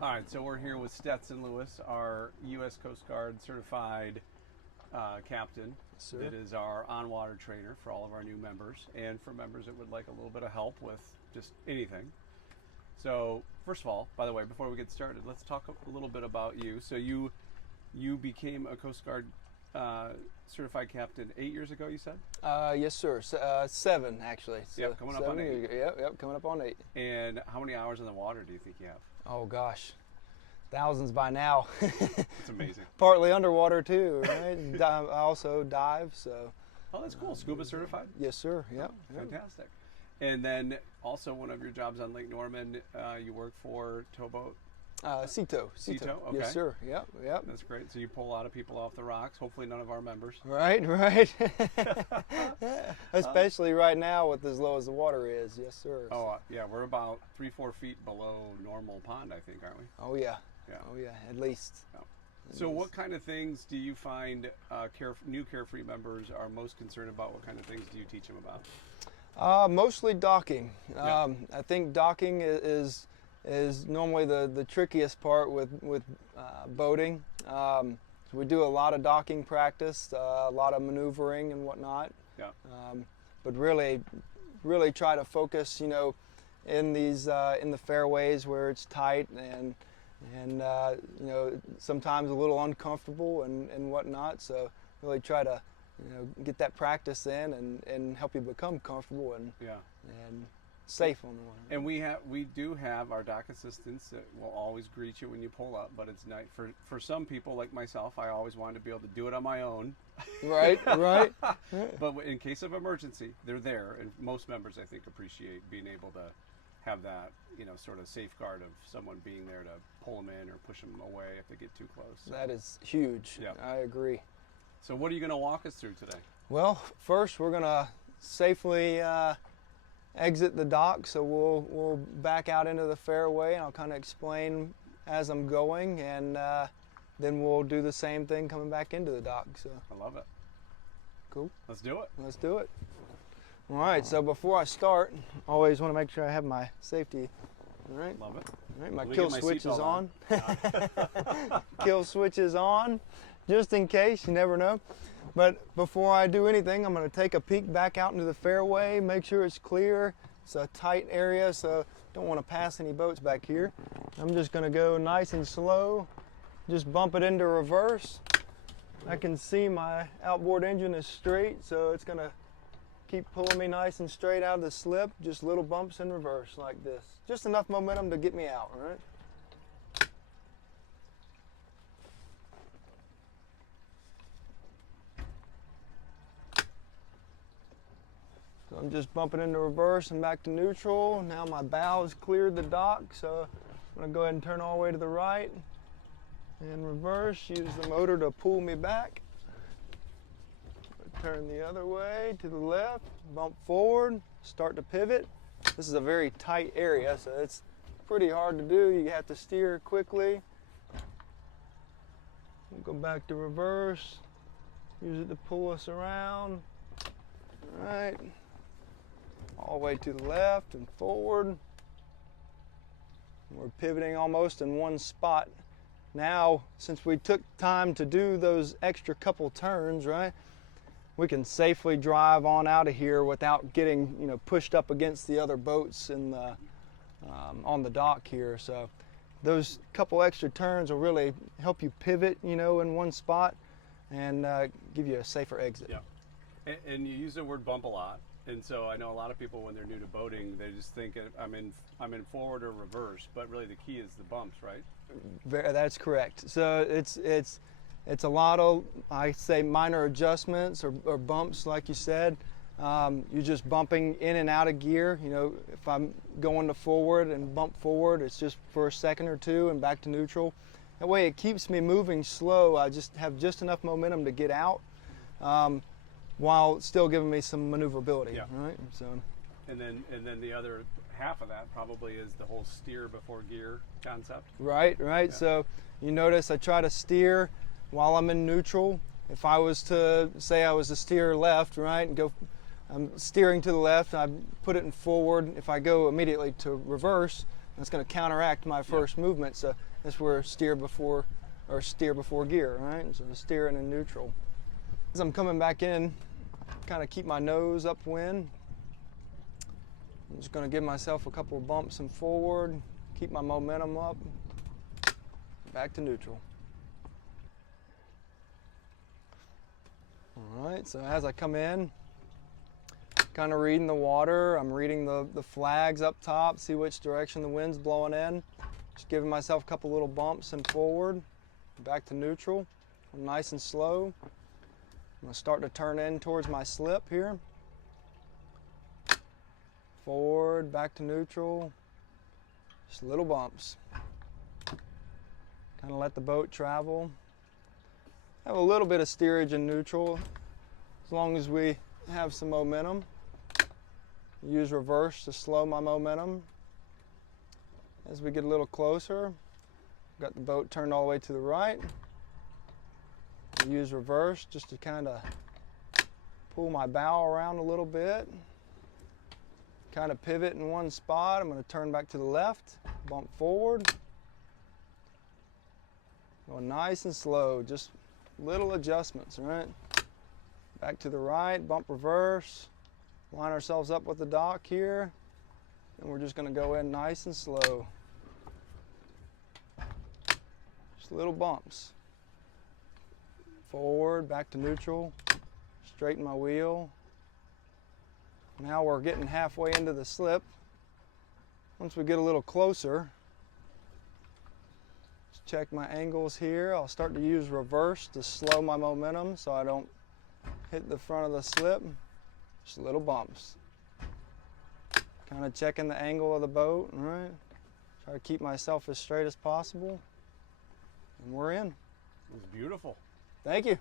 All right, so we're here with Stetson Lewis, our U.S. Coast Guard certified captain. Sir. That is our on-water trainer for all of our new members and for members that would like a little bit of help with just anything. So first of all, by the way, before we get started, let's talk a little bit about you. So you became a Coast Guard certified captain 8 years ago, you said? Yes, sir. 7, actually. So Yep, coming up on 8. Yep, coming up on 8. And how many hours in the water do you think you have? Oh, gosh. Thousands by now. It's amazing. Partly underwater, too, right? I also dive, so. Oh, that's cool. Scuba certified? Yes, sir. Yep. Fantastic. And then also one of your jobs on Lake Norman, you work for Towboat? Ceto. Ceto, okay. Yes, sir. Yep. That's great. So you pull a lot of people off the rocks. Hopefully none of our members. Right. Especially right now with as low as the water is. Yes, sir. Oh, yeah. We're about 3-4 feet below normal pond, I think, aren't we? Oh, yeah. Yeah. Oh, yeah. At least. Yeah. So what kind of things do you find new Carefree members are most concerned about? What kind of things do you teach them about? Mostly docking. Yeah. I think docking is normally the trickiest part with boating. So we do a lot of docking practice, a lot of maneuvering and whatnot. Yeah. But really try to focus, in the fairways where it's tight and sometimes a little uncomfortable and whatnot. So really try to get that practice in and help you become comfortable and safe on the water. And we do have our dock assistants that will always greet you when you pull up, but it's nice for some people like myself. I always wanted to be able to do it on my own. Right. But in case of emergency, they're there, and most members I think appreciate being able to have that sort of safeguard of someone being there to pull them in or push them away if they get too close. So. That is huge. Yeah. I agree. So what are you going to walk us through today? Well, first we're going to safely exit the dock, so we'll back out into the fairway, and I'll kind of explain as I'm going, and then we'll do the same thing coming back into the dock. So I love it. Cool. Let's do it. Let's do it. All right, so before I start, I always want to make sure I have my safety. All right. Love it. All right, my kill switch is on. Kill switch is on, just in case, you never know. But before I do anything, I'm going to take a peek back out into the fairway, make sure it's clear. It's a tight area, so don't want to pass any boats back here. I'm just going to go nice and slow, just bump it into reverse. I can see my outboard engine is straight, so it's going to keep pulling me nice and straight out of the slip, just little bumps in reverse like this. Just enough momentum to get me out, all right? So I'm just bumping into reverse and back to neutral. Now my bow has cleared the dock, so I'm gonna go ahead and turn all the way to the right and reverse, use the motor to pull me back. Turn the other way to the left, bump forward, start to pivot. This is a very tight area, so it's pretty hard to do. You have to steer quickly. We'll go back to reverse, use it to pull us around. All right, all the way to the left and forward. We're pivoting almost in one spot. Now, since we took time to do those extra couple turns, right, we can safely drive on out of here without getting, pushed up against the other boats in the on the dock here. So those couple extra turns will really help you pivot, in one spot and give you a safer exit. Yeah. And you use the word bump a lot, and so I know a lot of people when they're new to boating, they just think I'm in forward or reverse, but really the key is the bumps, right? That's correct. So it's a lot of, I say, minor adjustments or bumps, like you said. You're just bumping in and out of gear. If I'm going to forward and bump forward, it's just for a second or two and back to neutral. That way it keeps me moving slow. I just have just enough momentum to get out while still giving me some maneuverability. Yeah. Right? So. And then the other half of that probably is the whole steer before gear concept. Right. Yeah. So you notice I try to steer while I'm in neutral. If I was to say I was to steer left, right, and go, I'm steering to the left, I put it in forward. If I go immediately to reverse, That's going to counteract my first movement, so that's where steer before gear, right? So steering in neutral. As I'm coming back in, kind of keep my nose upwind. I'm just going to give myself a couple of bumps and forward, keep my momentum up, back to neutral. All right, so as I come in, kind of reading the water, I'm reading the flags up top, see which direction the wind's blowing in. Just giving myself a couple little bumps and forward, back to neutral. I'm nice and slow. I'm going to start to turn in towards my slip here. Forward, back to neutral. Just little bumps. Kind of let the boat travel. Have a little bit of steerage in neutral as long as we have some momentum. Use reverse to slow my momentum. As we get a little closer, got the boat turned all the way to the right. Use reverse just to kind of pull my bow around a little bit. Kind of pivot in one spot. I'm going to turn back to the left, bump forward. Go nice and slow, just little adjustments, right? Back to the right, bump reverse. Line ourselves up with the dock here. And we're just going to go in nice and slow. Just little bumps. Forward, back to neutral. Straighten my wheel. Now we're getting halfway into the slip. Once we get a little closer, just check my angles here. I'll start to use reverse to slow my momentum so I don't hit the front of the slip. Just little bumps. Kind of checking the angle of the boat, all right? Try to keep myself as straight as possible. And we're in. It was beautiful. Thank you.